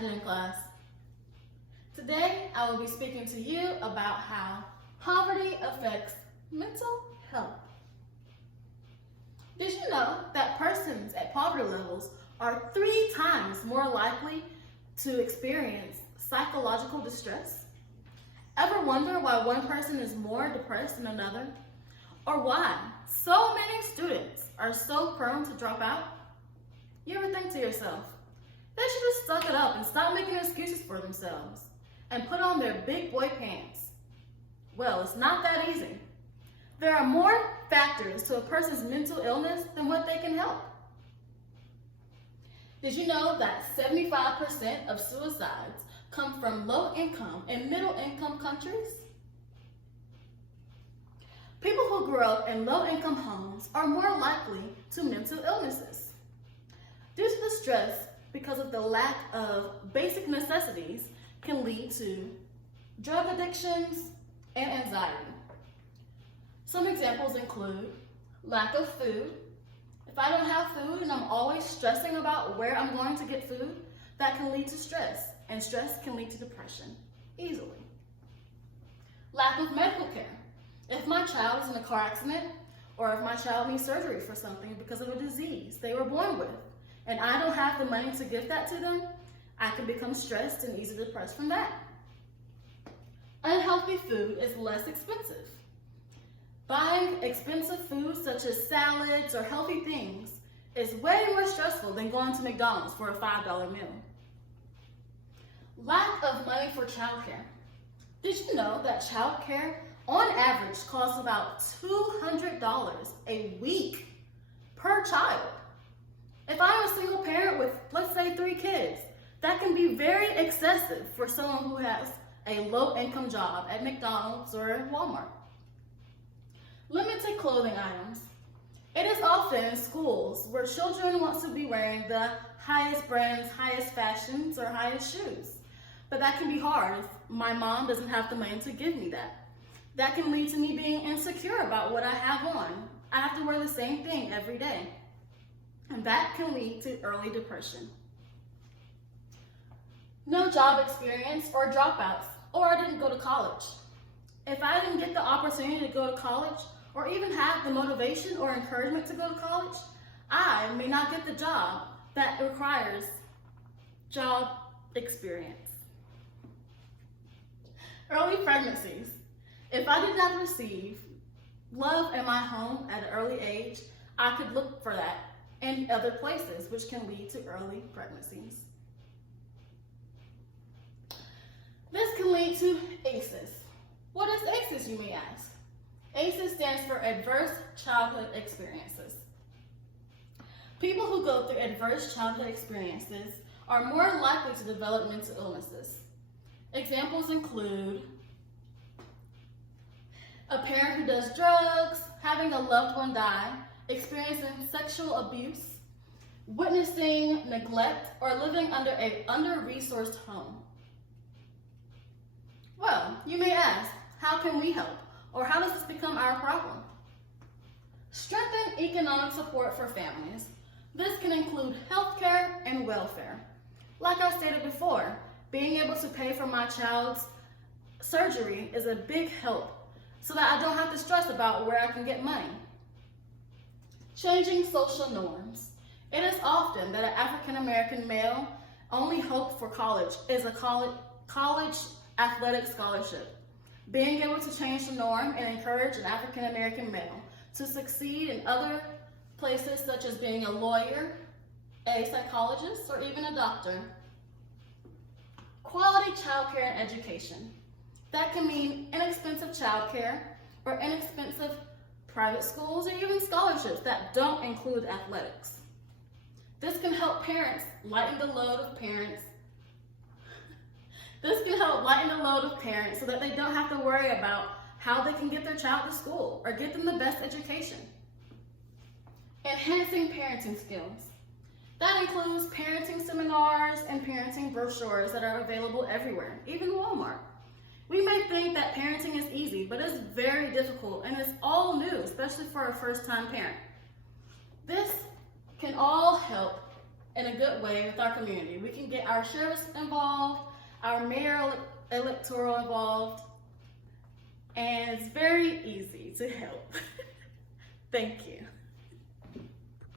afternoon, class. Today, I will be speaking to you about how poverty affects mental health. Did you know that persons at poverty levels are 3 times more likely to experience psychological distress? Ever wonder why one person is more depressed than another? Or why so many students are so prone to drop out? You ever think to yourself, they should just suck it up and stop making excuses for themselves and put on their big boy pants? Well, it's not that easy. There are more factors to a person's mental illness than what they can help. Did you know that 75% of suicides come from low-income and middle-income countries? People who grow up in low-income homes are more likely to mental illnesses. Due to the stress because of the lack of basic necessities can lead to drug addictions and anxiety. Some examples include lack of food. If I don't have food and I'm always stressing about where I'm going to get food, that can lead to stress, and stress can lead to depression easily. Lack of medical care. If my child is in a car accident, or if my child needs surgery for something because of a disease they were born with, and I don't have the money to give that to them, I can become stressed and easily depressed from that. Unhealthy food is less expensive. Buying expensive foods such as salads or healthy things is way more stressful than going to McDonald's for a $5 meal. Lack of money for childcare. Did you know that childcare on average costs about $200 a week per child? If I'm a single parent with, let's say, 3 kids, that can be very excessive for someone who has a low-income job at McDonald's or Walmart. Limited clothing items. It is often in schools where children want to be wearing the highest brands, highest fashions, or highest shoes. But that can be hard if my mom doesn't have the money to give me that. That can lead to me being insecure about what I have on. I have to wear the same thing every day. And that can lead to early depression. No job experience or dropouts, or I didn't go to college. If I didn't get the opportunity to go to college, or even have the motivation or encouragement to go to college, I may not get the job that requires job experience. Early pregnancies. If I did not receive love in my home at an early age, I could look for that in other places, which can lead to early pregnancies. This can lead to ACEs. What is ACEs, you may ask? ACEs stands for Adverse Childhood Experiences. People who go through adverse childhood experiences are more likely to develop mental illnesses. Examples include a parent who does drugs, having a loved one die, experiencing sexual abuse, witnessing neglect, or living under a under-resourced home. Well, you may ask, how can we help? Or how does this become our problem? Strengthen economic support for families. This can include healthcare and welfare. Like I stated before, being able to pay for my child's surgery is a big help so that I don't have to stress about where I can get money. Changing social norms. It is often that an African American male only hope for college is a college athletic scholarship. Being able to change the norm and encourage an African American male to succeed in other places such as being a lawyer, a psychologist, or even a doctor. Quality childcare and education. That can mean inexpensive childcare or inexpensive private schools or even scholarships that don't include athletics. This can help parents lighten the load of parents. This can help lighten the load of parents so that they don't have to worry about how they can get their child to school or get them the best education. Enhancing parenting skills. That includes parenting seminars and parenting brochures that are available everywhere, even Walmart. We may think that parenting is easy, but it's very difficult and it's all new, especially for a first-time parent. This can all help in a good way with our community. We can get our sheriffs involved, our mayor electoral involved, and it's very easy to help. Thank you.